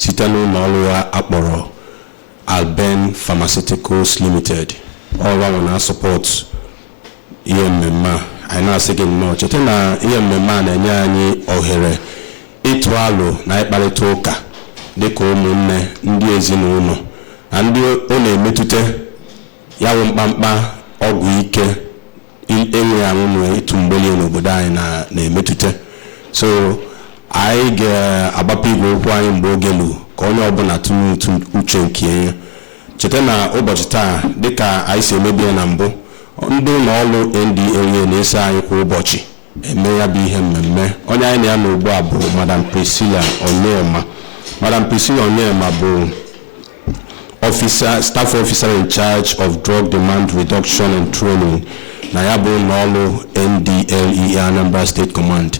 site n'ụlọ ọrụ akpọrọ Alben Pharmaceuticals Limited. All I want to support EMMA. I know second no. Chete na EMMA na enye anyị ohere ịtụ alo na ịkparịta ụka dịka ụmụnne ndị ezinụlọ na ndị ọ na-emetụta ya bụ mkpamkpa ọgwụ ike enwe anwụ ịtụ mgbeli n'obodo anyị na-emetụta. So anyị ga-agbapụ igwe okwu anyị mgbe oge lu ka onye ọbụla tụnye uche nke ya. Cheta na ụbọchị taa dịka anyị si emebi na mbụ, ndị ụlọ ọrụ NDLEA na-eso anyị kwa ụbọchị eme ya bụ ihe mmemme. Onye anyị na ya n'ugbu a bụ Madam Priscilla Onyema. Madam Priscilla Onyema bụ staff officer in charge of drug demand reduction and training na ya bụ ụlọ ọrụ NDLEA Anambra State Command.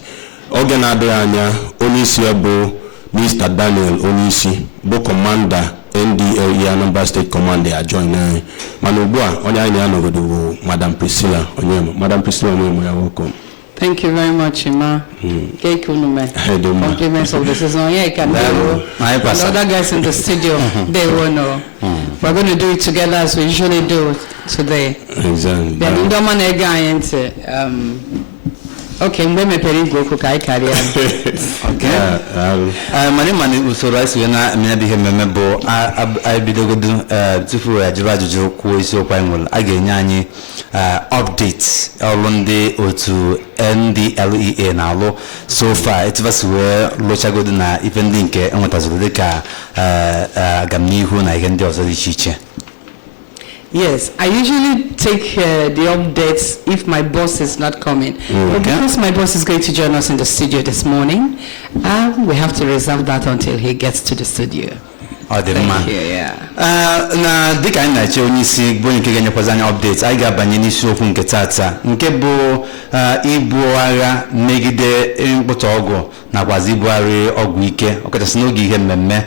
Oge na-adịghị anya onye isi ya bụ Mr. Daniel Onyeisi bụ Commander NDLEA Anambra State Command ya join anyị. Mana ugbu a onye anyị na-anọgodo bụ Madam Priscilla Onyema. Madam Priscilla Onyema, you're welcome. Thank you very much, Ima. Compliments of the season. Yeah, can do. The other guys in the studio, they will know. We're going to do it together as we usually do today. Exactly. Okay, mbeme perigo kukai career. Okay. Mani usoro isi na minabihe memebo abidogodu tufu ajirajuju ku isi okwa enwel aga-enye anyị updates ọrụ ndị otu NDLEA na alụ so far etivasi wee lochagodu na ife ndị nke enwetazuru dịka agamnihu na ihe ndị ọzọ dị iche iche. Yes, I usually take the updates if my boss is not coming. But because my boss is going to join us in the studio this morning, we have to reserve that until he gets to the studio. Thank you, yeah. Na dịka anyị na-eche onye isi bụ nke ga-enyekwazi anyị updates, anyị ga-abanye n'isiokwu nke tata nke bụ ibu agha megide mkpụta ọgwụ nakwazi ibugharị ọgwụ ike ọkachasị n'oge ihe mmemme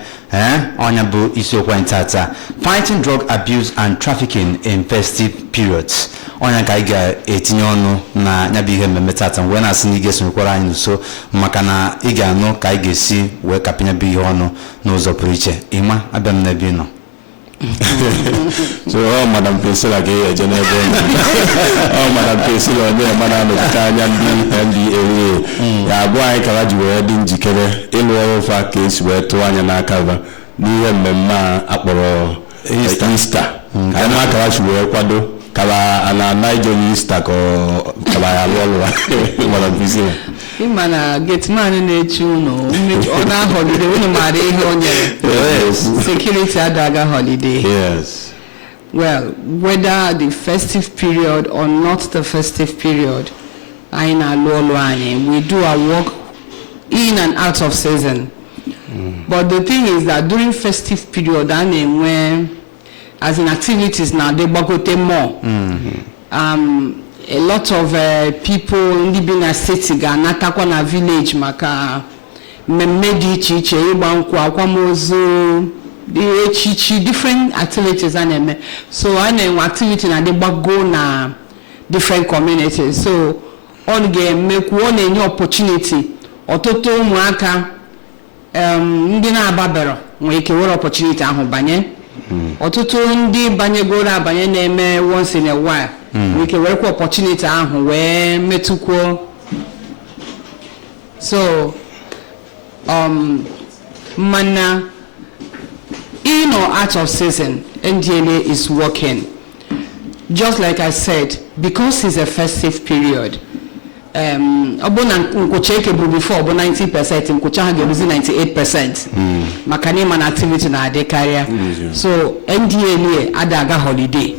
ọnya bụ isiokwu anyị tata, fighting drug abuse and trafficking in festive periods. Onya ka anyị ga-etinye ọnụ na nya bụ ihe mmemme tata wee na-asị na ị ga-esonyekwara anyị nso maka na ị ga-anụ ka anyị ga-esi wee kapịnya bụ ihe ọnụ n'ụzọ pụrụ iche. Ịma abịa m n'ebe ị nọ. So Madam Priscilla ga-eje n'ebe Madam Priscilla onye mana anọchite anya ndị NDLEA ya abụọ anyị kara ji wee dị njikere ịlụ ọrụ fa ka esi wee tụọ anya n'aka ba n'ihe mmemme a akpọrọ Easter. Ka anyị akara chi wee kwado kaba na Niger Easter kaba ya lụọ Madam Priscilla. Imana get man na-echu no on a holiday when mara ihe onyere. Yes. Security adaga holiday. Yes. Well, whether the festive period or not the festive period, we do our work in and out of season. But the thing is that during festive period, when as in activities now, they bagote more. A lot of people living in a city, Natakwana village, Maka, Memedi Chiche, Ibankwa, Kwamozo, different activities. So, activity na they go na different communities. So, on game make one any opportunity. Ototo mwaka, ndina ababero, mweke one opportunity aho banye. Ototo ndi banye gora banye neme once in a while. We can work opportunity where metuko. So mana in or out of season, NDLEA is working. Just like I said, because it's a festive period. Abona nkocheke before about 90%, nkochaha gebuzi 98%. Makani man activity na ade career. So NDLEA adaga holiday.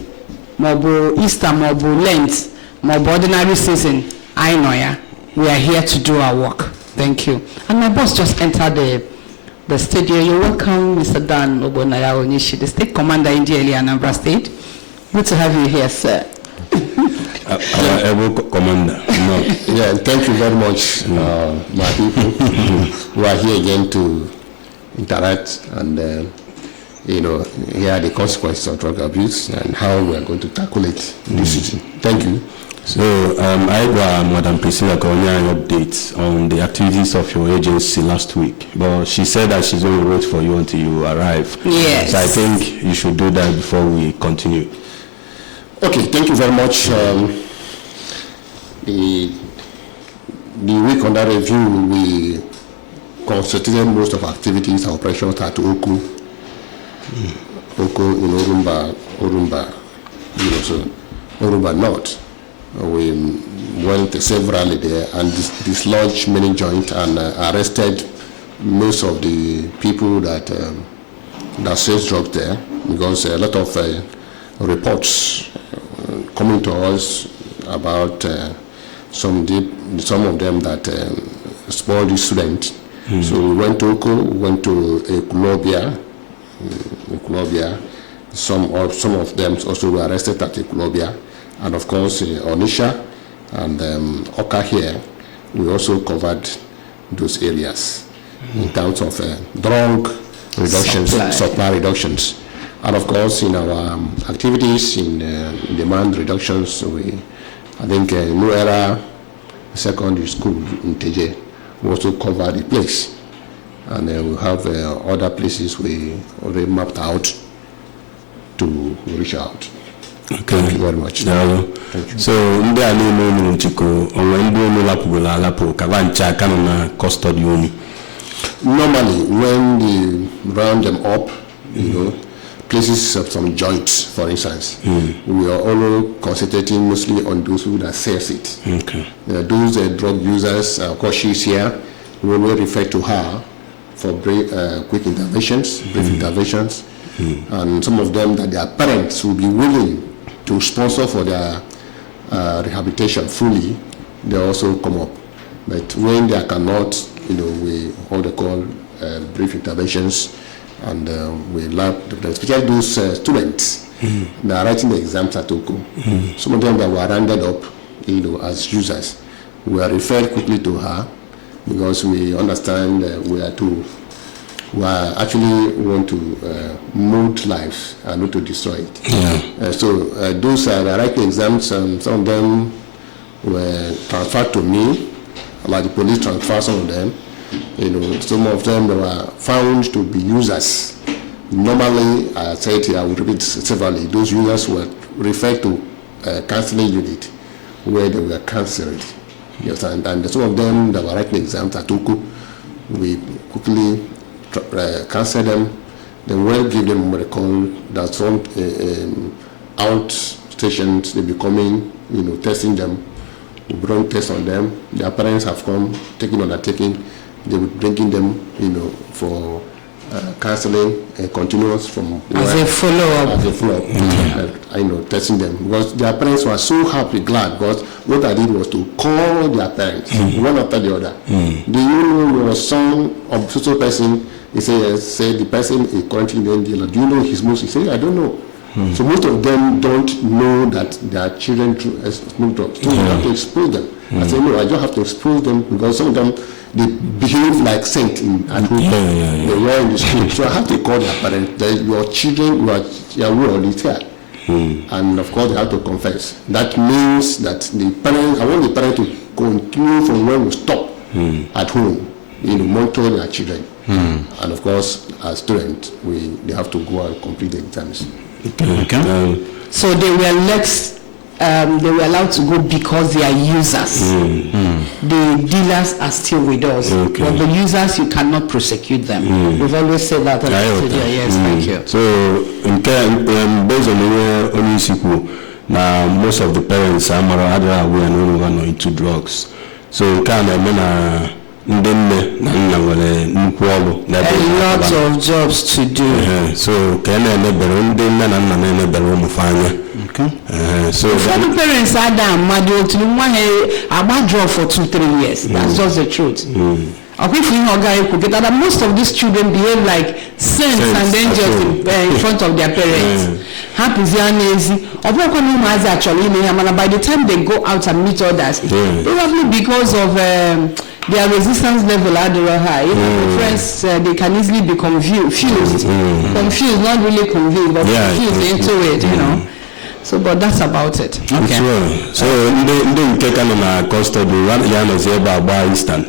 Mobo Easter, Mobo Lent, Mobo ordinary season. I know ya. We are here to do our work. Thank you. And my boss just entered the studio. You're welcome, Mr. Dan Obonaya Onishi, the State Commander in NDLEA Anambra State. Good to have you here, sir. Our able commander. No. Yeah, thank you very much, my people. We are here again to interact and hear the consequences of drug abuse and how we are going to tackle it in this season. Thank you. So I got Madam Priscilla Konya an update on the activities of your agency last week, but she said that she's going to wait for you until you arrive. Yes. So I think you should do that before we continue. Okay, thank you very much. The week under review, we concentrated most of activities and operations at Oku in Orumba, so Orumba North. We went severally there and dislodged many joints and arrested most of the people that sells drugs there, because a lot of reports coming to us about some of them that spoiled the students. So we went to Oko, we went to Ekulobia. Some of them also were arrested at Ekulobia, and of course Onisha and Oka here. We also covered those areas in terms of drug reductions, supply reductions, and of course in our activities in demand reductions. I think New Era Secondary School in Teje, we also cover the place, and we have other places we already mapped out to reach out. Okay. Thank you very much. Thank you. So ndị a na-eme ụmụ nchiko onwe ndị ụmụ lapụgolo alapụ ka ba ncha aka nọ na custody unu. Normally when they round them up, places of some joints, for instance, we are all concentrating mostly on those who that sells it. Okay. Those drug users, of course she's here, we will refer to her for quick interventions, brief interventions, and some of them that their parents will be willing to sponsor for their rehabilitation fully, they also come up. But when they cannot, we what they call brief interventions, and we love, especially those students that are writing the exams at Oko. Some of them that were rounded up, as users, we are referred quickly to her, because we understand we are actually want to mold lives and not to destroy it. Yeah. So those are the writing exams, and some of them were transferred to me, like the police transferred some of them. Some of them were found to be users. Normally, I said here, I will repeat severally, those users were referred to counseling unit where they were counseled. Yes, and some of them that were writing exams at Oku, we quickly cancel them. Then we'll give them what they call that from outstations. They be coming, testing them. We run tests on them. Their parents have come, taking undertaking. They would bringing them, for counseling continuous from as a follow-up. Testing them, because their parents were so happy, glad, because what I did was to call their parents one after the other. Do you know your son of social person? He said, yes. Said the person is currently in NDLEA. Do you know his most? He said, I don't know. So most of them don't know that their children smoke drugs. So you have to expose them. I said, no, I don't have to expose them, because some of them, they behave like saints at home. They were in the school. So I have to call their parents that your children, your world is here. And of course, they have to confess. That means that the parents, I want the parents to continue from where we stop at home, monitor their children. And of course, as students, they have to go and complete the exams. Okay. So they were allowed to go because they are users. The dealers are still with us. Okay. But the users, you cannot prosecute them. We've always said that. Yes, thank you. So, based on the only now most of the parents are aware and into drugs. So, a lot of jobs to do. So so for the parents are down, I draw for 2-3 years. That's just the truth. Most of these children behave like saints and then just in front of their parents. By the time they go out and meet others, probably because of their resistance level are high. Friends, they can easily be confused, not really confused, but confused into it, So, but that's about it. Okay. So ndị nke ka nọ na custody ya nọzi ebe agba Eastern.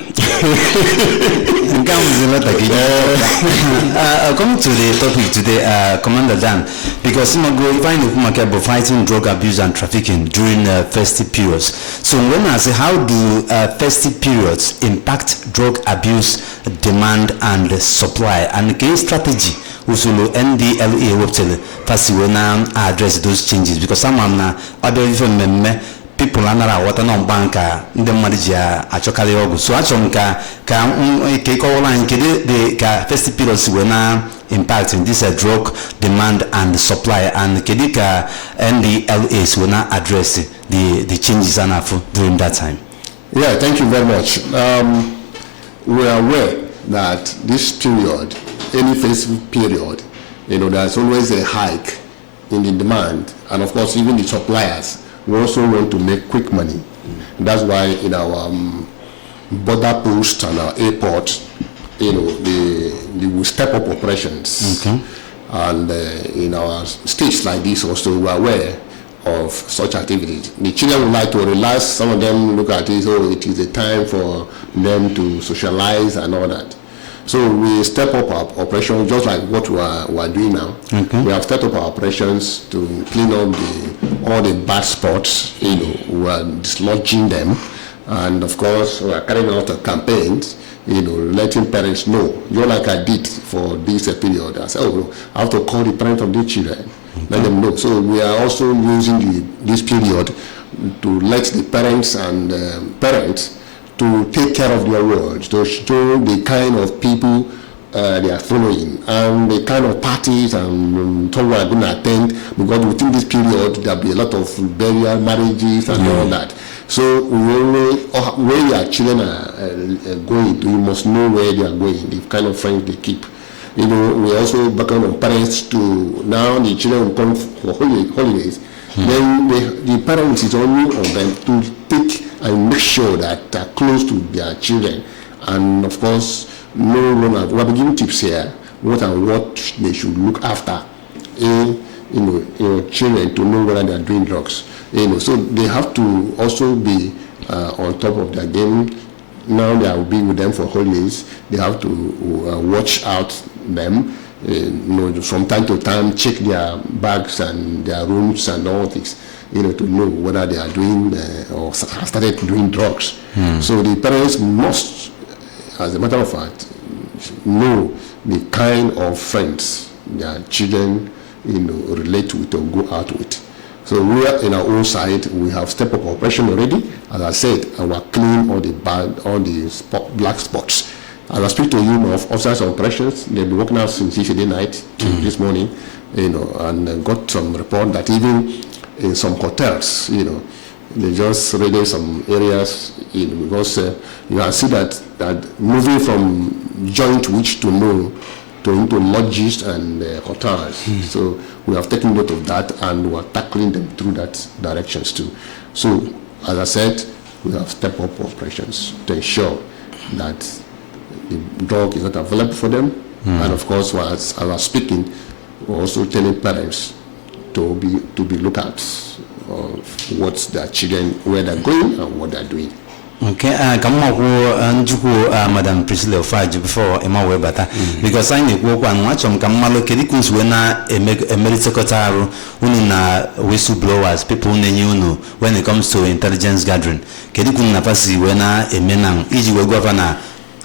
Coming to the topic today, Commander Dan, because if I look about fighting drug abuse and trafficking during festive periods. So when I say how do festive periods impact drug abuse demand and supply, and the strategy usulu NDLEA website fasiwe na address those changes, because some na other different people anara wata no banka ndị mmadụ ji achọkarị ọgwụ. So achọrọ ka ịkọwara nke the festive periods we na impact in this drug demand and supply, and kedu ka NDLEA we na address the changes anafu during that time. Yeah, thank you very much. We are aware that this period, any festive period, there's always a hike in the demand, and of course even the suppliers we also want to make quick money. That's why in our border post and our airport, they will step up operations. Okay. And in our states like this also, we are aware of such activities. The children would like to relax. Some of them look at it, it is a time for them to socialize and all that. So we step up our operations just like what we are doing now. Okay. We have stepped up our operations to clean up all the bad spots. We are dislodging them, and of course we are carrying out campaigns. Letting parents know, just like I did for this period. I said, I have to call the parents of these children, let them know. So we are also using this period to let the parents and parents to take care of their world, to show the kind of people they are following and the kind of parties and so we are going to attend, because within this period there will be a lot of burial, marriages and all that. So where your children are going to, you must know where they are going, the kind of friends they keep. We also beckon on parents to, now the children will come for holidays. Then the parents is only on them to take and make sure that they're close to their children, and of course we are giving tips here what they should look after children, to know whether they are doing drugs. So they have to also be on top of their game. Now they will be with them for holidays. They have to watch out them. From time to time, check their bags and their rooms and all this, to know whether they are doing or have started doing drugs. So the parents must, as a matter of fact, know the kind of friends their children, relate with or go out with. So we are in our own side. We have stepped up operation already, as I said, and we are cleaning all the black spots. As I speak to you, my officers of operations, they've been working out since yesterday night to this morning, and got some report that even in some hotels, they just raided some areas, because you can see that moving from joint witch to into lodges and hotels. So we have taken note of that, and we are tackling them through that directions too. So as I said, we have stepped up operations to ensure that the drug is not available for them, and of course, as I was speaking, we're also telling parents to be lookouts of what their children, where they're going and what they're doing. Okay, Madam Priscilla Faj before Emma Webata, because I need work on much on Kamalo Kedikins when a meritocotaro, unina whistleblowers, people when it comes to intelligence gathering. Kedikun Napasi when a menang, Iji governor.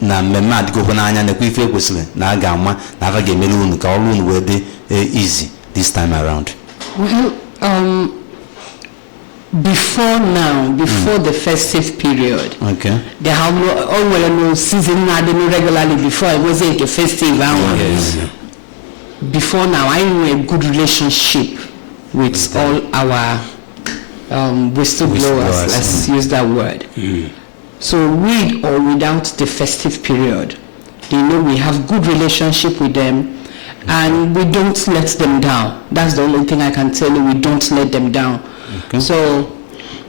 Na memad governor na kwife kwesịrị na aga ama na ava ga-emelu unu ka ọrụ unu wee dị easy this time around. Well, before the festive period, okay, they have no season regularly before it wasn't a festive hour. Yes. Before now, I have a good relationship with all our whistleblowers. Let's use that word. So with or without the festive period, we have good relationship with them, and we don't let them down. That's the only thing I can tell you. We don't let them down. Okay. So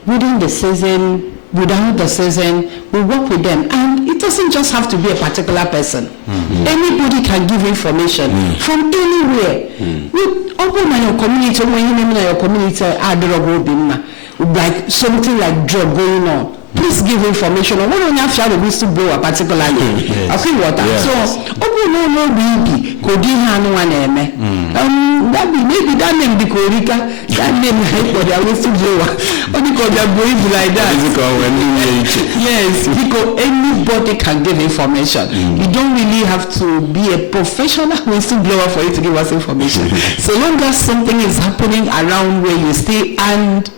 within the season, without the season, we work with them, and it doesn't just have to be a particular person. Anybody can give information from anywhere. open in your community, when you name in your community, like something like drug going on. Please give information on what on your share the whistleblower particularly. I feel what so open no baby could you hand one that be maybe that name the Korika, that name for the whistleblower. Or because they're brave like that. Yes, because anybody can give information. You don't really have to be a professional whistleblower for you to give us information. So long as something is happening around where you stay and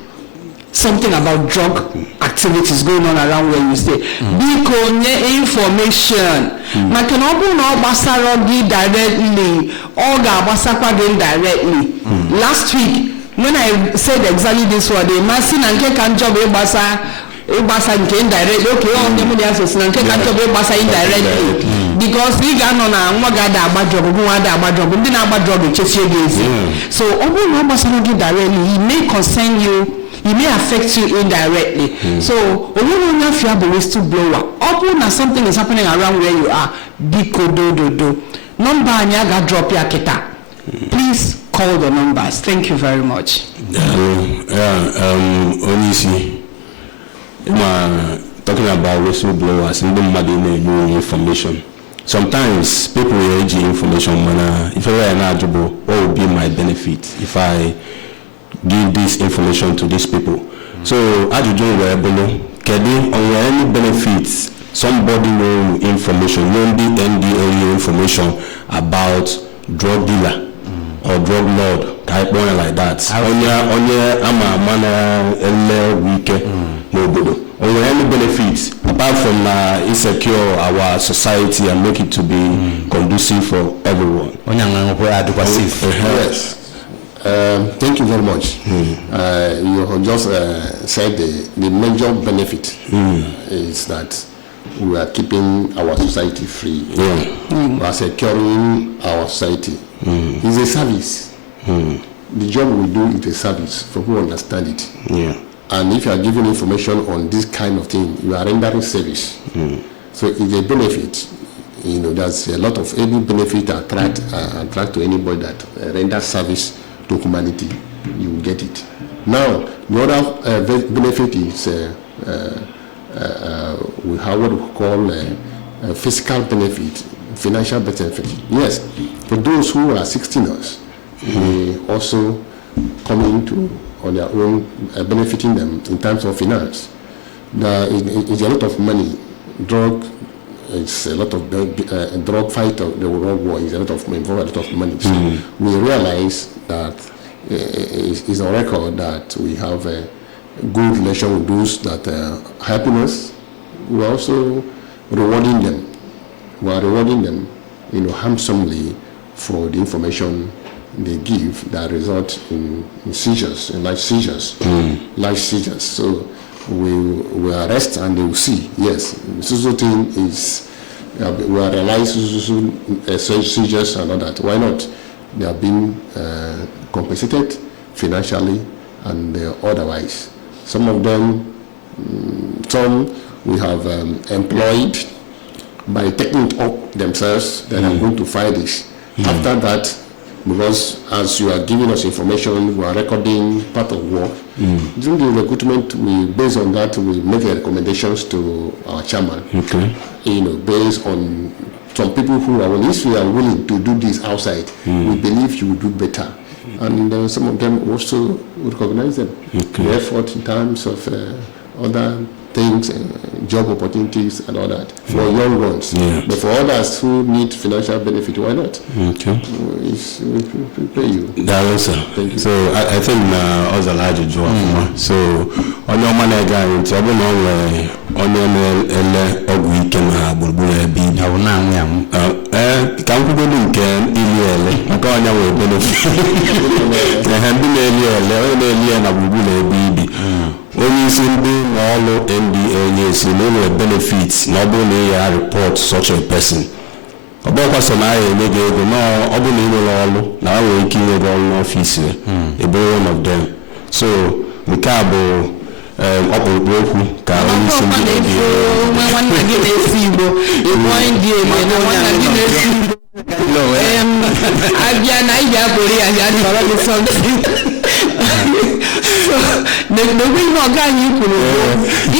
something about drug activities going on around where you stay. Because information. Makanobu no basarogi directly or basakwagen directly. Last week, when I said exactly this word, the masin and can job basa indirectly. Okay, on the media association can job basa indirectly. Because we got on a wagada about job, who had about job, and then about job in Cheshire. So obu no basarogi directly, he may concern you. It may affect you indirectly. So, when you have a whistleblower, open something is happening around where you are. Biko number nyaga drop your kita. Please call the numbers. Thank you very much. Onisi, talking about whistleblowers and the information. Sometimes people will age information. If I were eligible, what would be my benefit if I give this information to these people? So, as you do, can any benefits somebody know information, maybe NDLEA information about drug dealer or drug lord, type one like that. Any benefits apart from insecure our society and make it to be conducive for everyone. Yes. Thank you very much. You just said the major benefit is that we are keeping our society free. We are securing our society. It's a service. The job we do is a service for who understand it. And if you are giving information on this kind of thing, you are rendering service. So it's a benefit. You know, there's a lot of any benefit attract to anybody that renders service to humanity. You will get it. Now, the other benefit is we have what we call physical benefit, financial benefit. Yes, for those who are 16ers, they also come into on their own, benefiting them in terms of finance. It's a lot of money. Drug, it's a lot of drug fight of the world war. Is a lot of money. So we realize that it's on record that we have a good relation with those that are helping us. We're also rewarding them. We are rewarding them, handsomely for the information they give that result in seizures, in life seizures. So we arrest and they will see, yes, Susu thing is, we are realizing seizures and all that. Why not? They are being compensated financially and otherwise. Some of them, some we have employed by taking it up themselves, then I'm going to file this. After that, because as you are giving us information, we are recording part of work. During the recruitment, based on that, we make the recommendations to our chairman. Based on some people who are, if you are willing to do this outside, we believe you will do better. And some of them also recognize them. The effort in terms of other things, job opportunities and all that for young ones. But for others who need financial benefit, why not? We pay you. Thank you. So I think also large job. So on your money guy, it's on your weekend bulbula be can go in can I go on your benefit. Only simply all NDLEA no benefits, not only report such a person. About person I go no obunino now we kill all office, a one of them. So we cabo ọkpụrụkpụ okwu ka onye isi ndị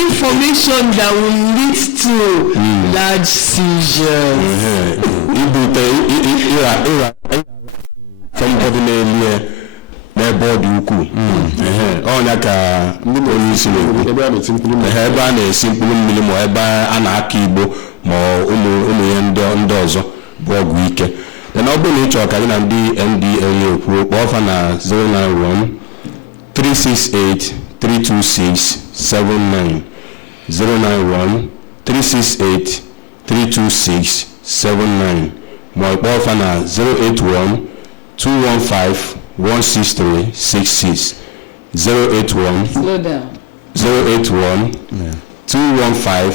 information that will lead to large seizures. Somebody n'ebe ọ dị ukwuu ọnya ka ndị onye isi ebe a na-esi mkpụrụ mmiri ma ebe a na-aka igbo ma ụmụ ihe ndị ọzọ bụ ọgwụ ike na ọ bụrụ na ị chọrọ ka gị na ndị NDLEA kwuo kpọọ ọfa na 091 368 326 79 091 368 326 79 ma ọ kpọọ ọfa na 081 215 16366 081 Slow down. 081 215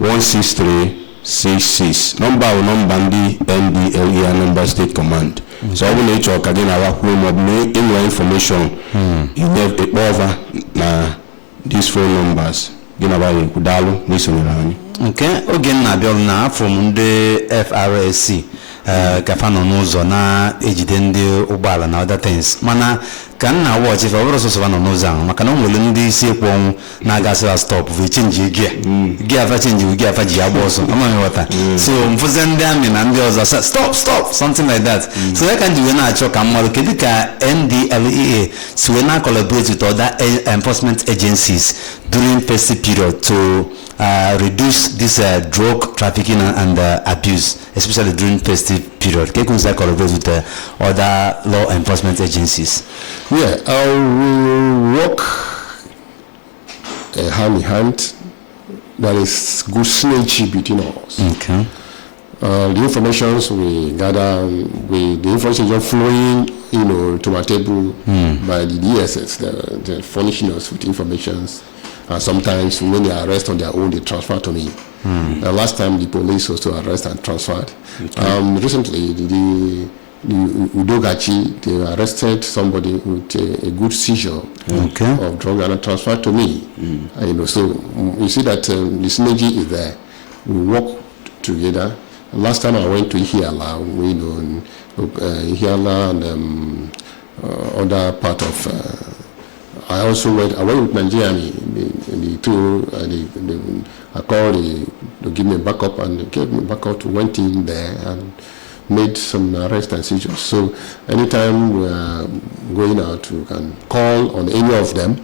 16366 nọmba ahụ nọmba ndị NDLEA Anambra State Command. So ọ bụ na ị chọrọ ka gị na akwụkwọ ma ọ bụ na enwere information ịkpọ ọva na these phone numbers gị na abaghị ekwu daalụ na isonyere anyị. nke oge m na-abịa ọrụ na afọ m ndị FRSC gafa nọ n'ụzọ na-ejide ndị ụgbọala na other things mana ka m na-awa ọchịfa ọ bụrụ sọsọ nọ n'ụzọ ahụ maka na o nwere ndị isi ekwu ọnwụ na-agasị ha stop bụ chenji gia afa chenji gia afa ji agba ọsọ amaghị ghọta so mfụzi ndị amị na ndị ọzọ stop something like that so ya ka m ji wee na-achọ ka mmadụ kedu ka NDLEA si wee na-collaborate with other enforcement agencies during festive period to reduce this drug trafficking and abuse, especially during festive period. Can you collaborate with other law enforcement agencies? Yeah, we work hand in hand. There is good synergy between us. Okay. The information we gather, the information is flowing, to my table by the DSS. They're furnishing us with informations. Sometimes when they arrest on their own, they transfer to me. Last time the police also arrested and transferred. Okay. Recently, the Udogachi, they arrested somebody with a good seizure of drug and transferred to me. So you see that the synergy is there. We work together. Last time I went to Ihiala, Ihiala and other part of. I also went with Nigeria. I called to give me backup, and they gave me backup. Went in there and made some arrests and seizures. So anytime we are going out, we can call on any of them,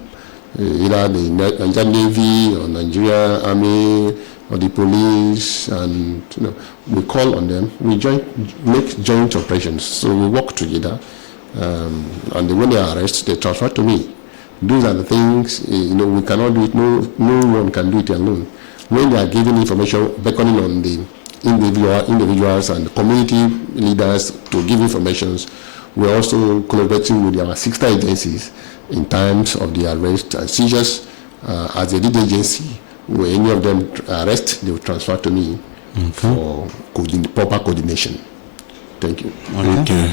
either the Nigerian Navy or Nigeria Army or the police, and we call on them. We make joint operations. So we work together, and when they are arrested, they transfer to me. Those are the things, we cannot do it. No one can do it alone. When they are giving information, beckoning on the individuals and community leaders to give informations, we're also collaborating with our sister agencies in times of the arrest and seizures. As a lead agency, when any of them arrest, they will transfer to me for proper coordination. Thank you. Okay.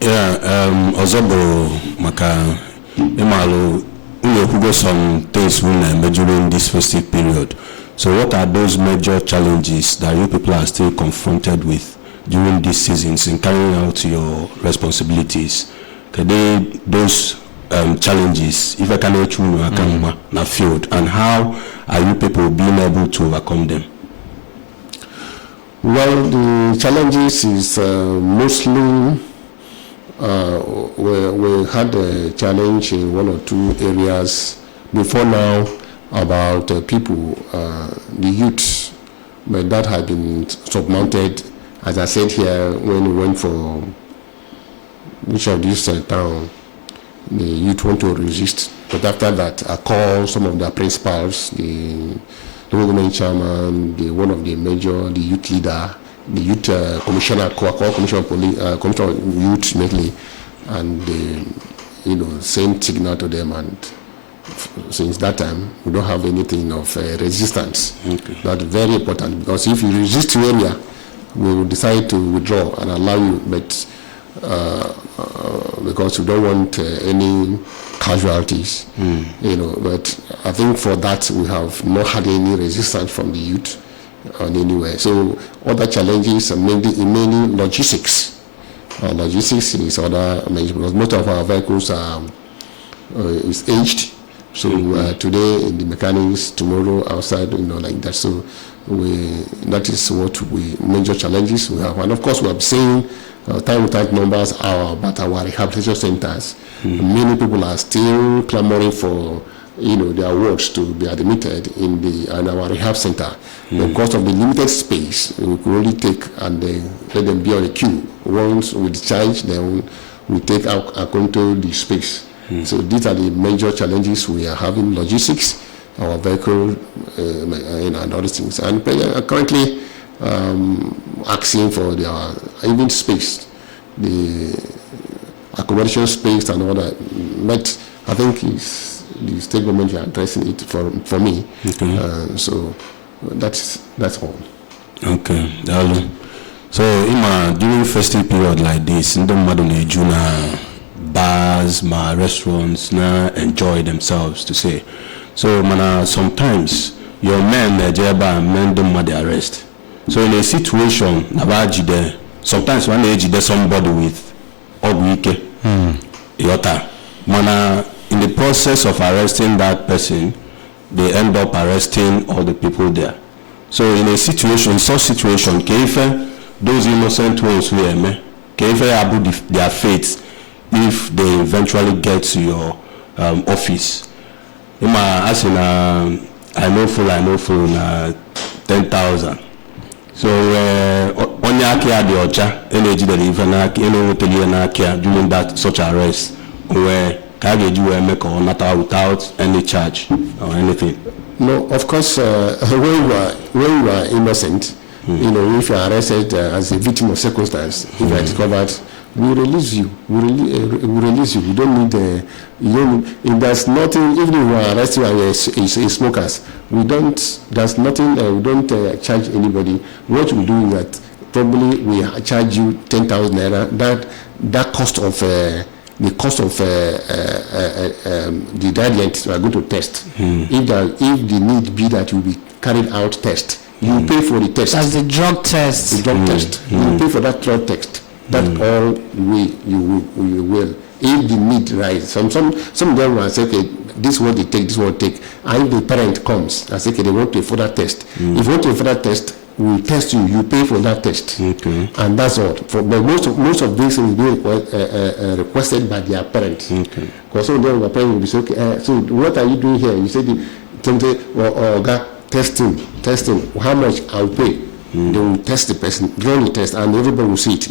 Yeah, Ozobo Maka. Some things during this festive period. So what are those major challenges that you people are still confronted with during these seasons in carrying out your responsibilities? Those challenges, if I can let you know, na field, and how are you people being able to overcome them? Well, the challenges is mostly we had a challenge in one or two areas before now about people, the youth, but that had been surmounted. As I said here, when we went for which of these town, the youth want to resist. But after that, I called some of the principals, the government chairman, one of the major, the youth leader, the youth commissioner, commissioner of police, commissioner of youth mainly, and send signal to them. And since that time, we don't have anything of resistance. Okay. That's very important, because if you resist to area, we will decide to withdraw and allow you. But because we don't want any casualties, but I think for that we have not had any resistance from the youth on anywhere. So other challenges are mainly logistics. Logistics is other major, because most of our vehicles are is aged. So today in the mechanics, tomorrow outside, like that. So that is what major challenges we have. And of course we have seen time without numbers about our rehabilitation centers. Many people are still clamoring for their wards to be admitted in our rehab center. Because of the limited space, we could only take and let them be on the queue. Once we discharge, then we take out according to the space. So these are the major challenges we are having: logistics, our vehicle, and other things. And currently asking for their even space, the accommodation space and all that. But I think the state government are addressing it for me. Okay. So that's all. Okay. So during festive period like this, in the Madone Juna bars, restaurants enjoy themselves, to say. So sometimes your men men don't make the arrest. So in a situation sometimes when they somebody with Ogwike Yota in the process of arresting that person, they end up arresting all the people there. So in such situation, those innocent ones who are their fates if they eventually get to your office. As in I know full 10,000. So on the ocha energy that even during that such arrest where you make or not without any charge or anything. No, of course, when you are innocent, if you are arrested as a victim of circumstance, if you are discovered, we release you. We release you. We don't need if there's nothing, even if we are arrested as smokers, we don't. There's nothing. We don't charge anybody. What we do is that probably we charge you 10,000 naira. That cost of the cost of the diligent we are going to test. If the need be that will be carried out test, you pay for the test. That's the drug test. The drug test. You pay for that drug test. That's all you will. If the need rise, some of them will say, okay, this is what they take, this is what they take. And if the parent comes and say, okay, they want a further test. If you want a further test, we'll test you. You pay for that test, and that's all. But most of these things will be requested by their parents. Because some of them, the parents will be saying, okay, so what are you doing here? You said, testing. How much I'll pay? They will test the person, run the test, and everybody will see it.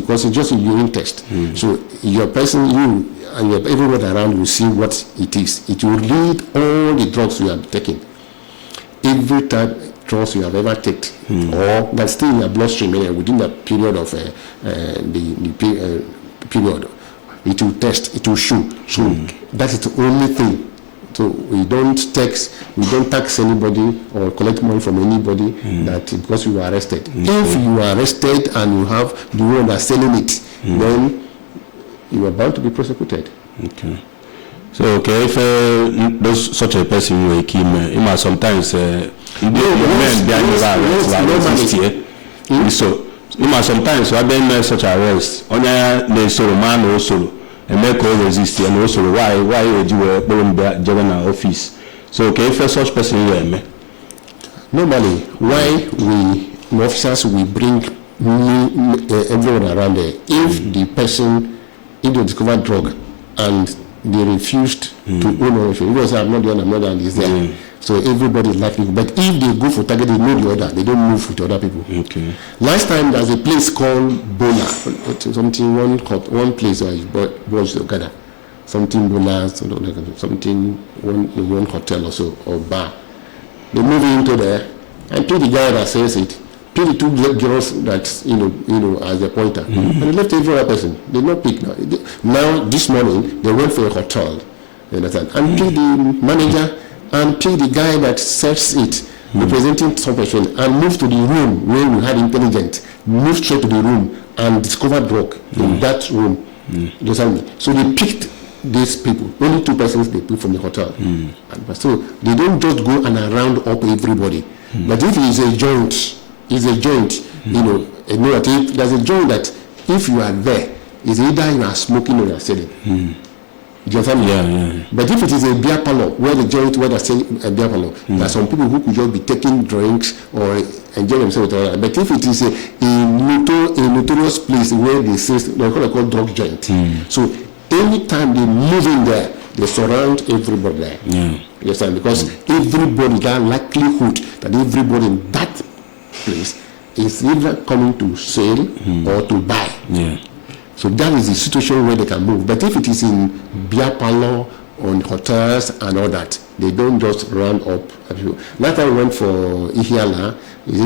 Because it's just a urine test. So your person, you and everybody around will see what it is. It will read all the drugs you have taken. Every type drugs you have ever taken, or that's still in your bloodstream within that period of period, it will test, it will show. So that is the only thing. So we don't tax anybody or collect money from anybody that because you were arrested. If you are arrested and you have the one that's selling it, then you are bound to be prosecuted. Okay. So if those such a person will keep sometimes men so sometimes I been such arrest on the solo man also. And make all resist and also why would you were governor office? So if such person you normally why we officers we bring everyone around there. If the person they discover drug and they refused to own ownership, because I'm not the one is there. So everybody is likely. But if they go for target, they know the order. They don't move with other people. Okay. Last time there's a place called Bola. One place where boys together. Something Bola, something one hotel or so or bar. They move into there and to the guy that says it, to the two girls that as a pointer. And they left every other person. They not pick now. Now this morning they went for a hotel. You understand? And to the manager and pick the guy that serves it, representing some person, and move to the room where we had intelligence, move straight to the room and discovered drug in that room. You understand me? So they picked these people. Only 2 persons they picked from the hotel. So they don't just go and round up everybody. But if it is a joint, you know that there's a joint that if you are there, it's either you are smoking or you are selling. Do you understand me? But if it is a beer parlor, where they're saying a beer parlor, there are some people who could just be taking drinks or enjoy themselves with all that. But if it is a notorious place where they call drug joint, so anytime they move in there, they surround everybody there. You understand? Because everybody, there likelihood that everybody in that place is either coming to sell or to buy. So that is the situation where they can move. But if it is in beer parlor, on hotels and all that, they don't just run up. Last time we went for Ihiala, is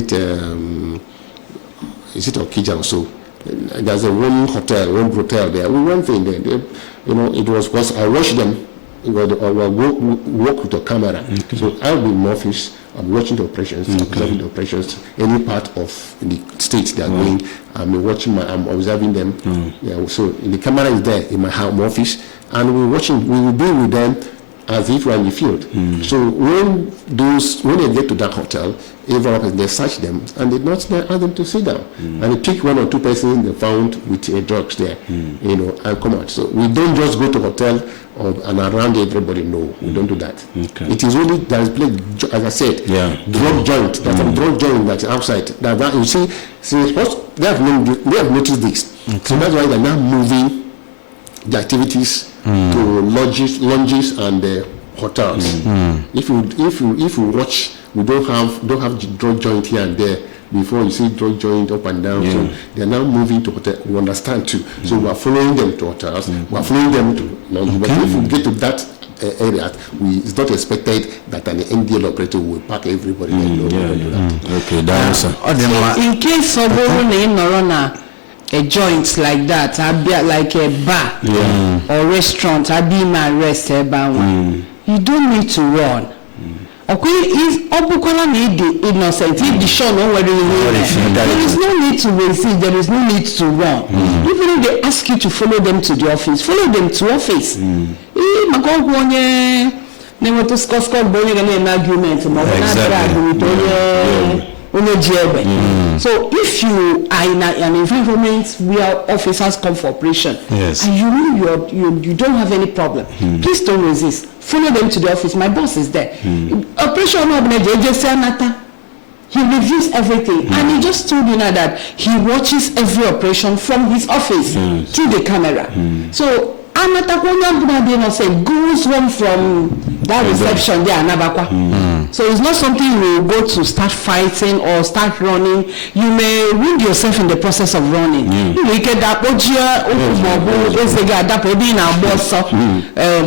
it Okija or so? There's a one hotel there. We went in there. You know, it was because I watched them. I work with a camera. So I'll be in my office. I'm watching the operations, observing the operations, any part of the state they are going. I'm observing them. So the camera is there in my home office, and we will be with them as if we're in the field. So when they get to that hotel, they search them and they not ask them to sit down. And they pick 1 or 2 persons they found with drugs there, you know, and come out. So we don't just go to hotel and around everybody. No, we don't do that. It is only there is place, as I said, drug joint. There's some drug joint that's outside. That you see, they have noticed this. So that's why they're now moving the activities to lounges and hotels. If you watch, we don't have drug joint here and there. Before you see drug joint up and down, so they're now moving to hotel. We understand too. So we are following them to hotels. We are following them to lounge. But if we get to that area, it's not expected that an NDL operator will pack everybody. Okay, that's in case of a joint like that, like a bar or restaurant, I'll be my rest you don't need to run. Okay, if Obukola need the innocent, if the show no whether there is no need to resist, there is no need to run. Even if they ask you to follow them to the office, follow them to office. So if you are in an environment where officers come for operation and you know you don't have any problem, please don't resist. Follow them to the office. My boss is there. Operation he reviews everything and he just told you now that he watches every operation from his office through the camera. So goes home from that reception there Anambra. So it's not something you will go to start fighting or start running. You may wound yourself in the process of running. You get that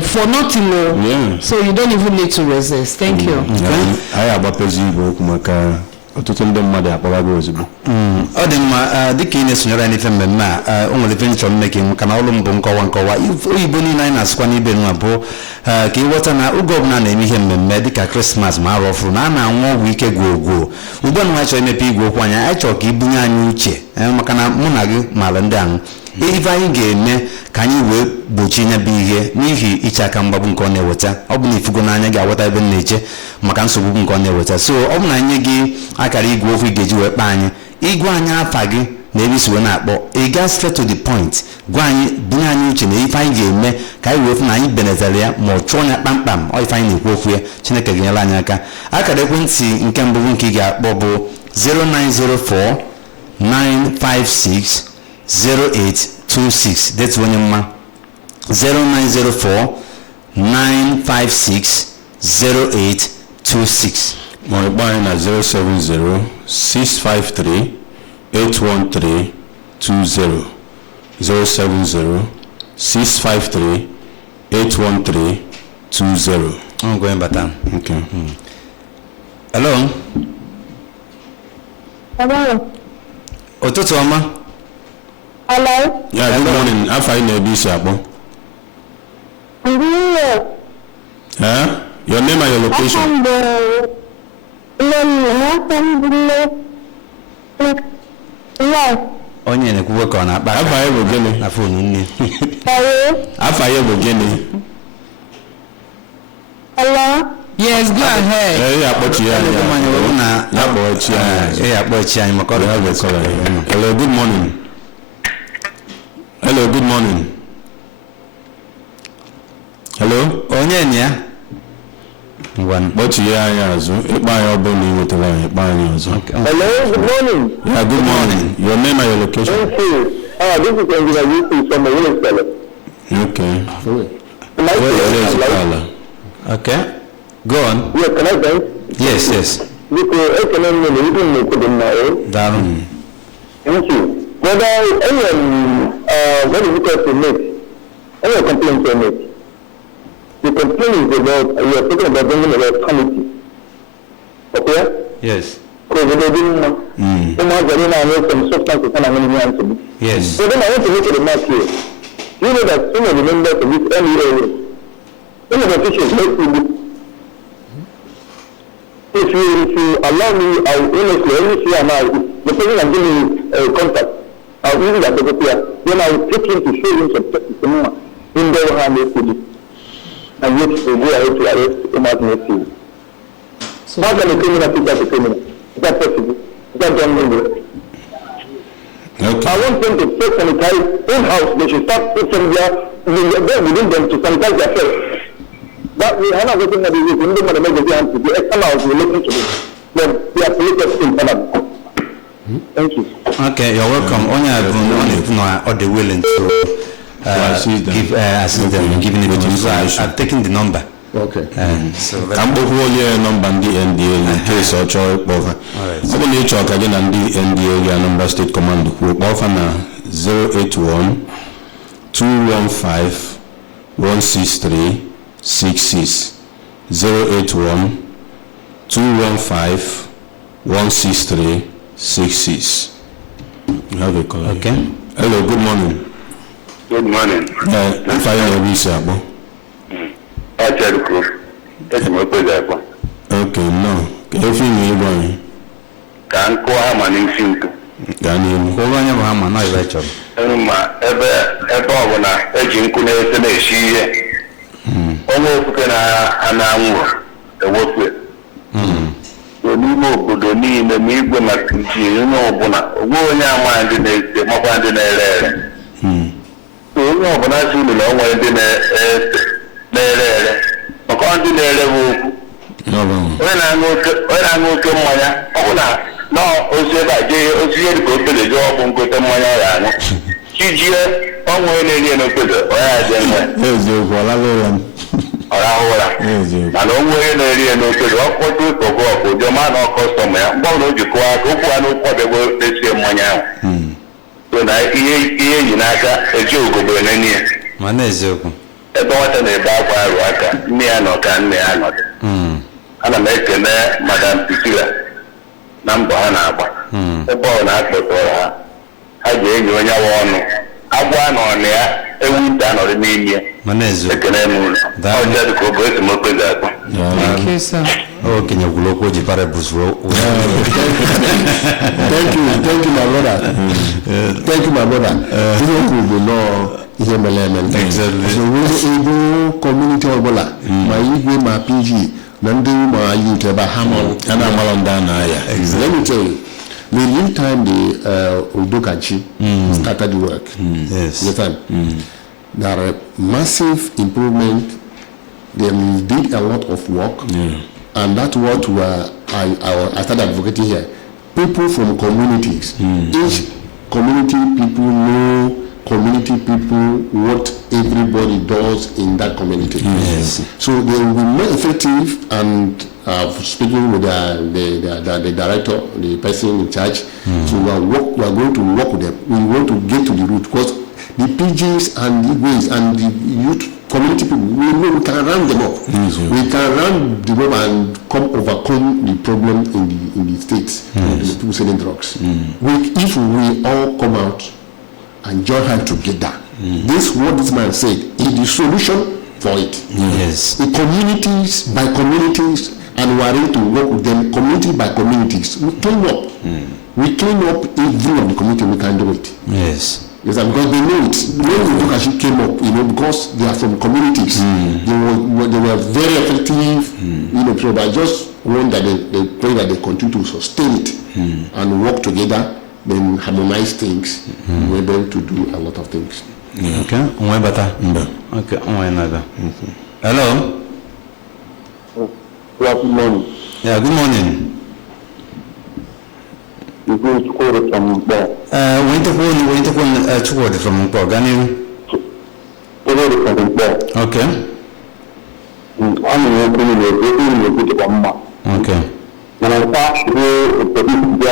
for nothing. So you don't even need to resist. Thank you. ọtụtụ ndị mmadụ akpọbago ozugbo ọ dị mma dịka ị na-esonyere anyị n'ife mmemme a o nwere ife nchọ mmeke maka na ọlụ mbụ nkọwa oyibo niile anyị na-asụkwa n'ibe nwa bụ ka ịghọta na oge ọbụla na-eme ihe mmemme dịka krismas ma arụ ọfụrụ na a na-anwụ ọgwụ ike gwogwo ugbu a na chọrọ imepe igwe okwu anyị chọrọ ka ibunye anyị uche maka na mụ na gị maara ndị ahụ ife anyị ga-eme ka anyị wee gbochie nya bụ ihe n'ihi iche aka mgbagbu nke ọ na-eweta ọ bụ na ifugo n'anya ga-aghọta ebe na-eche maka nsogbu nke ọ na-eweta so ọ bụ na anyị gị akara igwe okwu ị ga-eji wee kpaa anyị igwe anyị afa gị na ebe isi wee na-akpọ ị gaa straight to the point gwa anyị bunye anyị uche na ife anyị ga-eme ka anyị wee fụ na anyị benetara ya ma ọ chụọ ya kpamkpam ọ ife anyị na-ekwu okwu ya Chineke ga-enyere anyị aka akara ekwentị nke mbụ nke ị ga-akpọ bụ 0904 956 0826. That's when you 0904 956 0826. My line is 070 653 813 20. 070 653 813 20. I'm going back down. Okay. Hello. Hello. Otutu Oma. Hello. Yeah, good morning. I'm fine. Your name and your location. onye na-ekwuwe ka ọ na-akpa afa ya bụ gịnị na fon nne Hello? afa ya bụ gịnị Hello? Yes, go ahead. ya akpọchi ya ya akpọchi ya ya akpọchi anyị maka ya bekọrọ ya hello good morning hello good morning hello onye na ya ngwa kpọchi ya anyị azụ ịkpa anyị ọbụla na iwetara anyị ịkpa anyị ọzọ Hello, good morning. yeah good morning your name and your location Thank you. This is Engineer Yusuf from the Willis Fellow. okay okay go on Yes, can I thank? yes Because economy is even more than now. daalụ Thank you. But what is it called to make? Any complaint to make? The complaint is about, you are talking about bringing about committee. Okay? yes Because they didn't know. Someone's going to know some substance and I'm going to answer. yes So then I want to make a remark here. You know that some of the members of this NDLEA, some of the officials make me. If you allow me, I will honestly, only see the person I'm giving you contact, I'll use that secretary, then I will take him to show him some in their hand and yet to go ahead to arrest him as next. So, How can a criminal pick up a criminal? Is that possible? Is that done anyway? okay I want them to take sanitize in-house. They should start from there within them to sanitize themselves. That we are not getting that disease. We don't want to make the hands to the external relating to it. Then we are polluted internally. Thank you. okay you're welcome onye abụrụ na ọ dị willing to give assist them giving it to you so I've taken the number Okay. so ka mkpokwu onye nọmba ndị NDLEA in case ọ chọọ ịkpọ ha ọ bụ na ị chọọ ka gị na ndị NDLEA Anambra State Command kwuo kpọọ fa na 081 215 163 66 081 215 163 66. You have a call. okay Hello, good morning. Good morning. If I know this, okay, no. If you need one, can call him an infant. Ghanaian. kwụrụ onye bụ ha ma nọ ibe chọrọ Ebe ọbụla eji nkụ na-ese na-esi ihe onwe ofufe na-anwụ ewepụ n'ime obodo niile ma igwe maka iji onye ọbụla onwe onye ama ndị na-ese makwa ndị na-ere ere onye ọbụla si unu na onwe ndị na-ere ere maka ndị na-ere bụ okwu onye na-aṅụ oke mmanya ọ bụ na ozi ebe a jee ozi ihe dịka okpede jee ọgwụ ngote mmanya ọ ga-aṅụ chijie ọnwụ onye na-eri n'okpede onye ya jee nwe ọrahụ ụra mana onwe onye na-eri n'okpede ọkpọta ụtọgụ ọkụ ụjọma na ọkọstọm ya mgbe ọbụla o jikọwa aka okwu a n'ụkwụ ọbịagbo esie mmanya ahụ so na ihe eji n'aka eji ogobo enene ya ma na-eziokwu ebe nwata na-ebe akwa arụ aka nne ya nọ ka nne ya nọdụ ana m ekele madam Priscilla na mbọ ha na-agba ebe ọ na-akpọtọrọ ha ji enyi onye wa ọnụ agwa nọ na ya ewu ite anọrị n'ime ya ma na-eziokwu ekele m ụlọ ọjọọ dịka obo esi m okpezi akpa thank you, sir. okenye gwuru okwu o ji parables Thank you, my brother. Thank you, my brother. This will be no ihe mere eme. Exactly. So we able community ọbụla ma igwe ma PG na ndị ma youth ebe ha na-amara ndị a na-aya. Let me tell you, the lead time the Udokachi started the work. yes The time. There are massive improvement. They did a lot of work. And that's what I started advocating here. People from communities. Each community people know community people what everybody does in that community. Yes. So they will be more effective and speaking with the director, the person in charge. So we are going to work with them. We want to get to the root because the PGs and the ways and the youth community people, we can round them up. We can round them up and overcome the problem in the states, the people selling drugs. If we all come out and join hands together, this what this man said is the solution for it. yes The communities by communities, and we are ready to work with them community by communities. We clean up. We clean up every of the community, we can do it. Yes. Yes, because they know it. When the book actually came up, because they are from communities, they were very effective, so I just want that they pray that they continue to sustain it and work together, then harmonize things. We're able to do a lot of things. Yeah. Okay. Okay. Hello. Good morning. Yeah. Good morning. You go to call from there. When to call from Pogani. Okay. I'm going to Okay. when I start to do the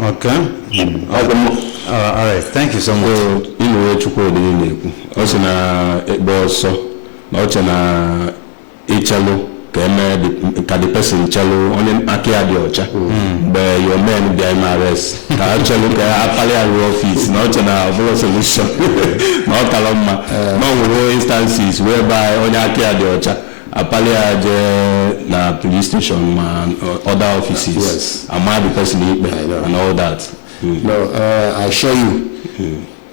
Okay. All right. Thank you so much. Also na eboso na oche na ichalo ka the person chalo onye aki adi ocha but your men dey arrest ka chalo ka apali office na oche na obulo solution na okaloma no we instances whereby onye aki adi ocha apali na police station man other offices. Yes. Am the person and all that. No, I assure you,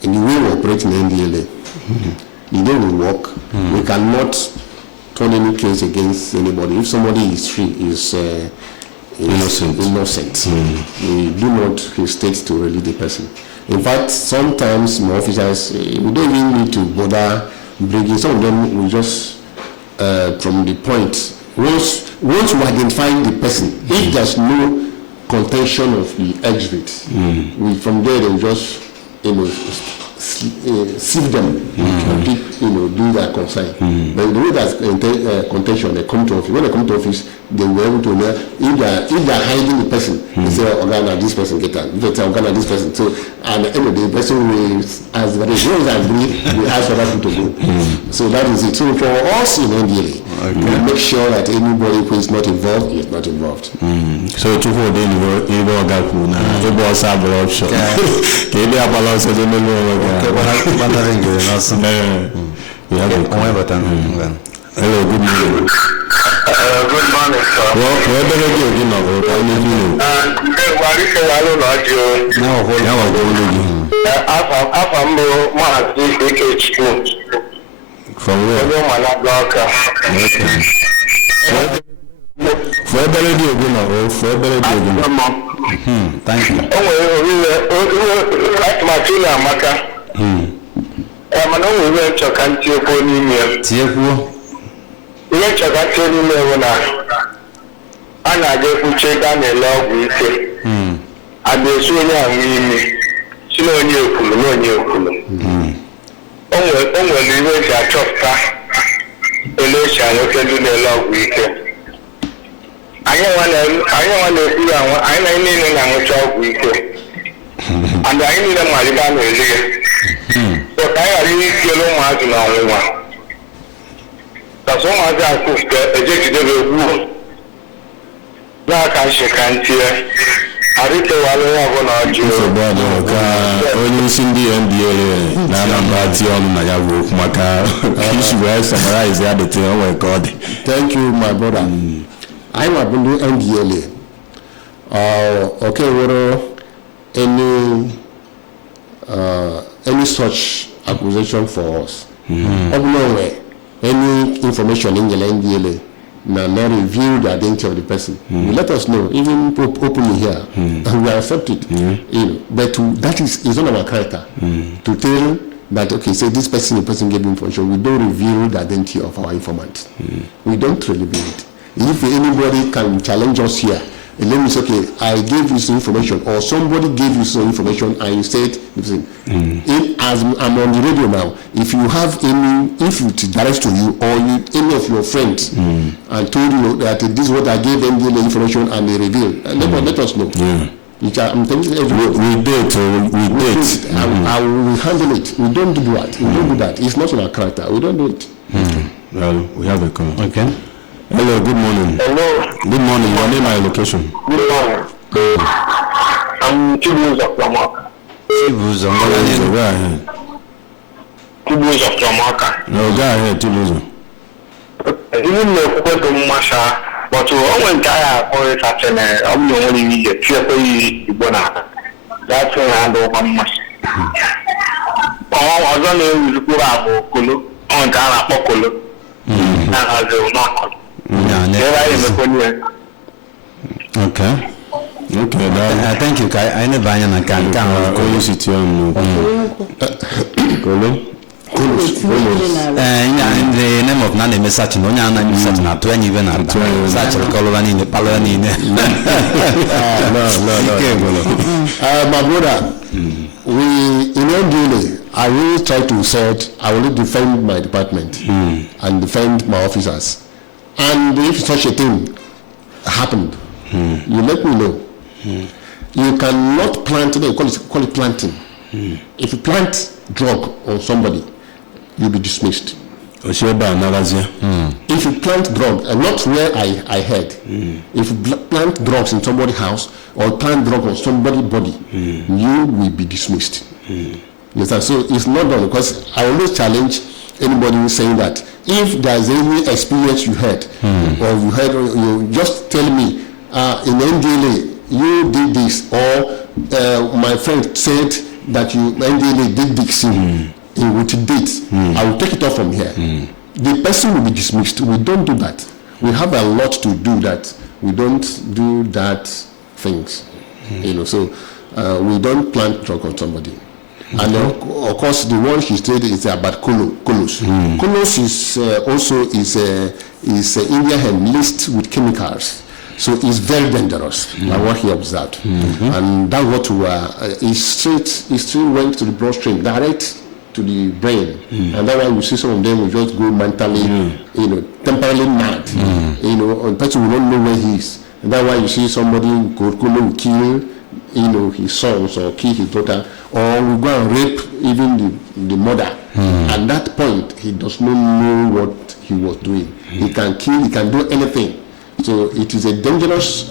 in the way we operate in NDLEA, the way we work, we cannot turn any case against anybody. If somebody is free, is innocent. We do not hesitate to release the person. In fact, sometimes my officers, we don't even need to bother bringing. Some of them we just from the point. Once we identify the person, if there's no contention of the exit, we from there they just sieve them and do their concern. But the way that's contention, they come to office. When they come to office, they were able to know if they are hiding the person. They say, "Organa, this person get out." If they say, "Organa, this person," so and the person will as well as agree, we ask other people to go. So that is it. So for us in NDLEA, we make sure that anybody who is not involved is not involved. So to hold any gaku na ebo asabro option. Ke be abala so de melo. Hello, good morning. Good morning, sir. Well, where better go, from where? Thank you. A na-aga-ekwuche Daniel ọgwụ ike a ga-esi onye ahụ imi si na onye ekwulu na onye ekwulu o nwere iwe eji achọpụta ele esi nwoke ndị na-ele ọgwụ ike anyị nwa na-ekwu ya anyị na niile na-aṅụcha ọgwụ ike and anyị niile malite a na-ele ya so ka anyị ghara ihe itielu ụmụazị na ọnwụnwa kasị ụmụazị akụfute ejejidebe egbuo n'aka nshịkantie arịkewala onye ọbụla ọjọọ onye isi ndị NDLEA na Anambra tie ọnụ na ya bụ okwu maka issue wee summarize ya dị tinye onwe ka ọ dị. Thank you, my brother. I have been doing NDLEA. Okay, were any such accusation for us? Of nowhere, any information in the NDLEA, now not reveal the identity of the person. You let us know, even openly here, and we accept it. You know, but that is not our character to tell that, okay, say this person, the person gave information. We don't reveal the identity of our informant. We don't reveal it. If anybody can challenge us here, and then we say, okay, I gave you some information, or somebody gave you some information, and you said, as I'm on the radio now, if you have any, if it directs to you, or any of your friends, and told you that this is what I gave them the information, and they reveal, let us know. I'm telling you, we date. I will handle it. We don't do that. We don't do that. It's not in our character. We don't do it. Well, we have a comment. Okay. Hello, good morning. Hello. Good morning. Your name and location. Good morning. I'm Chibuzo of Lamaka. Chibuzo, go ahead. Chibuzo of Lamaka. No, go ahead, Chibuzo. Even though we go to Masha, but we went there for it at an only the Trafficking Ibona. That's when I handle one Masha. Oh, I don't know if you go up Kulu, on Ghana Pokolo. Okay. Thank you. I never can in the name of Nani Message, no one is not 20 even such a color in the Palani. My brother, we in NDLEA, I really try to say I will defend my department and defend my officers. And if such a thing happened, you let me know. You cannot plant, they call it planting. If you plant drug on somebody, you'll be dismissed. If you plant drug, and not where I heard, if you plant drugs in somebody's house or plant drug on somebody's body, you will be dismissed. Yes, so it's not done, because I always challenge anybody who's saying that if there's any experience you had, or you heard, you just tell me, in NDLEA, you did this, or my friend said that NDLEA did this with date, I will take it off from here. The person will be dismissed. We don't do that. We have a lot to do that. We don't do that things. So we don't plant drug on somebody. And of course, the one she said is about Kolos. Kolos is also is India hemp laced with chemicals. So it's very dangerous, like what he observed. And that's what we are, it straight went to the bloodstream, direct to the brain. And that's why we see some of them will just go mentally, temporarily mad. The person will not know where he is. And that's why you see somebody will kill, his sons or kill his daughter, or will go and rape even the mother. At that point, he does not know what he was doing. He can kill, he can do anything. So it is a dangerous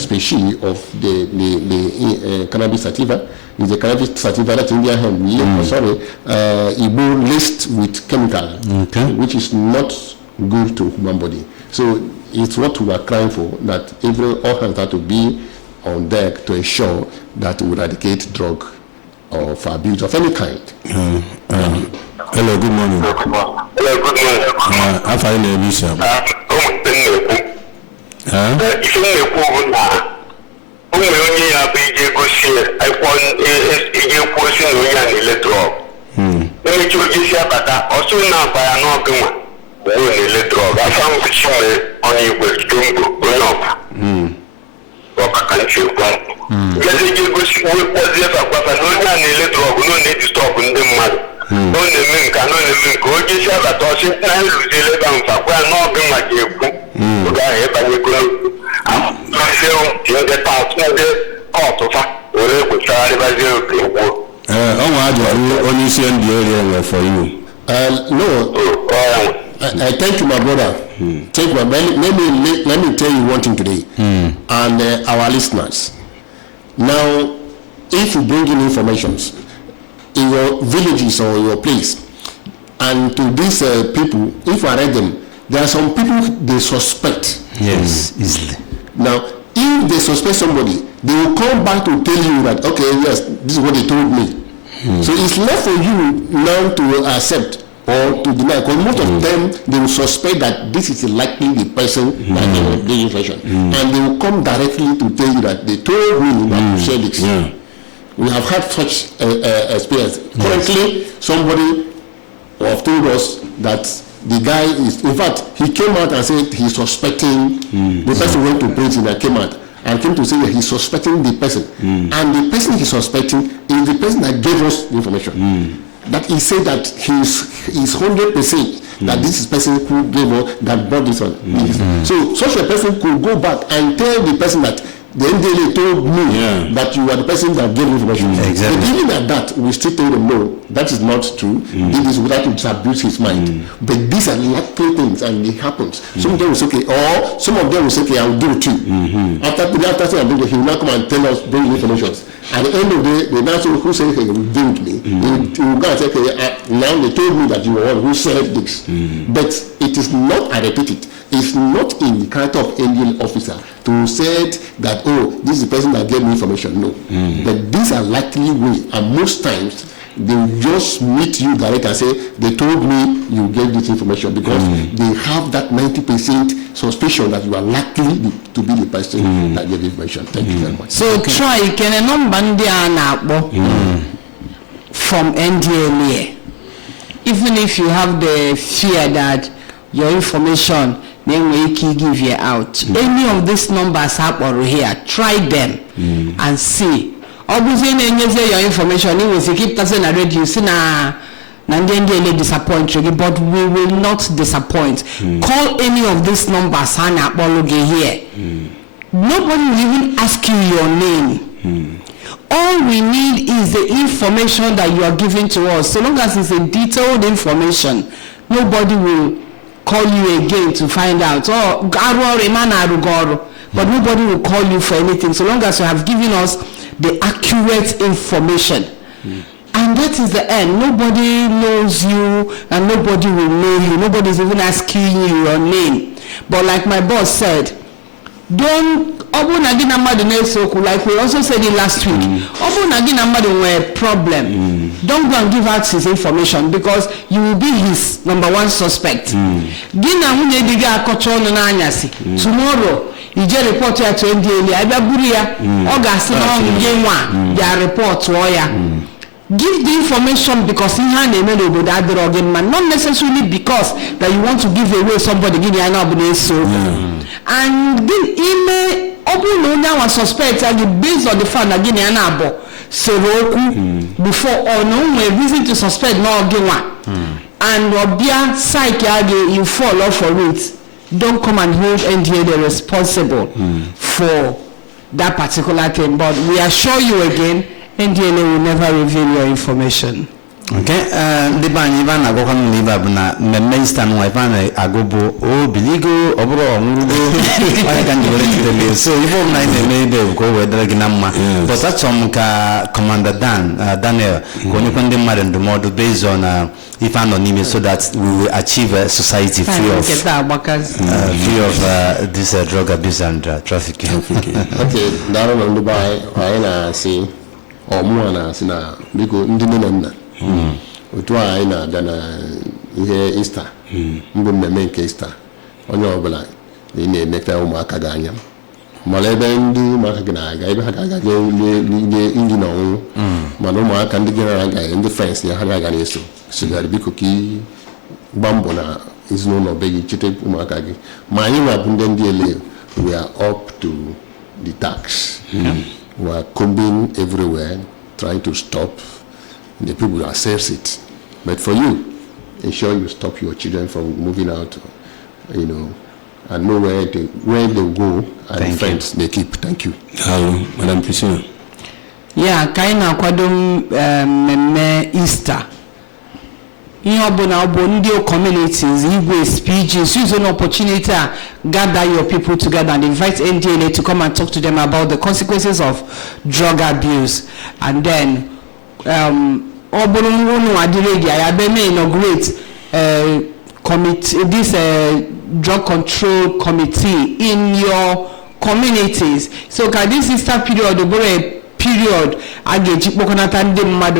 species of the cannabis sativa. It's a cannabis sativa that's India hemp. Igbo laced with chemical, which is not good to human body. So it's what we are crying for, that all hands have to be on deck to ensure that we eradicate drug or for abuse of any kind. Hello, good morning. Hello, good morning. How far in the sir? If you only have a go share, I want a portion of your electro. Let me choose you about that. Also, now by an organ, electro. I found the show on you with Jumbo, or I can't feel one. Get it, you go see what was there for an electro, no need to stop in the mud. No name, cannot even go just have a tossing time to the down for an organ like you. For you. No. Thank you, my brother. Let me tell you one thing today, and our listeners. Now, if you bring in informations in your villages or your place, and to these people, if you arrest them, there are some people they suspect. Yes, easily. Now, if they suspect somebody, they will come back to tell you that, okay, yes, this is what they told me. So it's left for you now to accept or to deny, because most of them, they will suspect that this is likely the person that they will do information. And they will come directly to tell you that they told me that you said this. We have had such experience. Currently, somebody have told us that the guy is, in fact, he came out and said he's suspecting, the person went to prison and came out and came to say that he's suspecting the person. And the person he's suspecting is the person that gave us the information. That he said that he's 100% that this is person who gave us, that brought this one. So such a person could go back and tell the person that the NDLEA told me that you are the person that gave information. Exactly. But even at that, we still tell them, no, that is not true. It is without to disabuse his mind. But these are likely things, and it happens. Some of them will say, okay, or some of them will say, okay, I will do it too. After saying I will do it, he will now come and tell us, bring information. At the end of the day, the person who said, okay, he will do with me, he will go and say, okay, now they told me that you were one who said this. But it is not, I repeat it, it's not in the character of NDLEA officer to say that, oh, this is the person that gave me information. No. But these are likely ways, and most times they will just meet you direct and say, they told me you gave this information, because they have that 90% suspicion that you are likely to be the person that gave the information. Thank you very much. So try, can a number from NDLEA, even if you have the fear that your information then we can give you out. Any of these numbers up or here, try them and see. Obviously, your information, you will keep passing a radio, NDLEA disappoint you, but we will not disappoint. Call any of these numbers and here. Nobody will even ask you your name. All we need is the information that you are giving to us. So long as it's a detailed information, nobody will call you again to find out, oh, but nobody will call you for anything so long as you have given us the accurate information. And that is the end. Nobody knows you and nobody will know you. Nobody is even asking you your name. But like my boss said, don't like we also said it last week, problem. Don't go and give out his information, because you will be his number one suspect. Tomorrow you just report here to NDLEA, their report to give the information because not necessarily because that you want to give away somebody. And then email now suspect based on the fact that before or no reason to suspect no and you fall off for it. Don't come and hold NDLEA responsible for that particular thing. But we assure you again, NDLEA will never reveal your information. Okay, the ban even ago can leave up na Memestan Wipana Agobo, oh, Biligo, Obro, I can do it. So if all night they may go with the Ginama, but that's some Commander Daniel, when you can demand the model based on if anonymous, so that we will achieve a society free of this drug abuse and trafficking. Okay, Darren on Dubai, I see, or Moana, Sina, because Indina. Utwa ina dana ihe Easter mgbe mmemme nke Easter onye ọbụla na-emekwa ụmụaka ga-anya mana ebe ndị ụmụaka ga-aga ebe ha ga-aga nye ndị na ọnwụ mana ụmụaka ndị gara aga ndị friends ya ha ga na-eso sigara biko ka gba mbọ na ezinụlọ be gị chete ụmụaka gị ma anyị nwabụ ndị NDLEA, we are up to the task. We are combing everywhere trying to stop the people that sells it. But for you, ensure you stop your children from moving out, and know where they go and friends they keep. Thank you. Madam Priscilla. Yeah, kaina kwadom Easter. Ndio communities, Igwe, PGs, use an opportunity to gather your people together and invite NDLEA to come and talk to them about the consequences of drug abuse. And then inaugurate committee, this drug control committee in your communities. So this Easter period,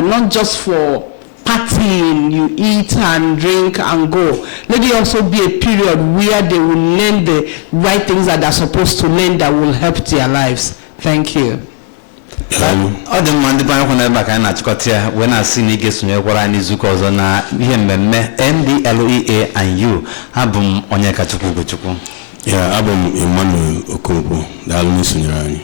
not just for partying, you eat and drink and go. Let it also be a period where they will learn the right things that they're supposed to learn that will help their lives. Thank you. Ọ dị mma ndị banye kwụna ebe a ka anyị na-achịkọta ya wee na-asị na ị ga-esonyekwara n'izuụka ọzọ na ihe mmemme NDLEA and you. Abụ m Onyekachukwu Ugochukwu. Abụ m Emmanuel Okonkwo. Daalụ n'isonyere anyị.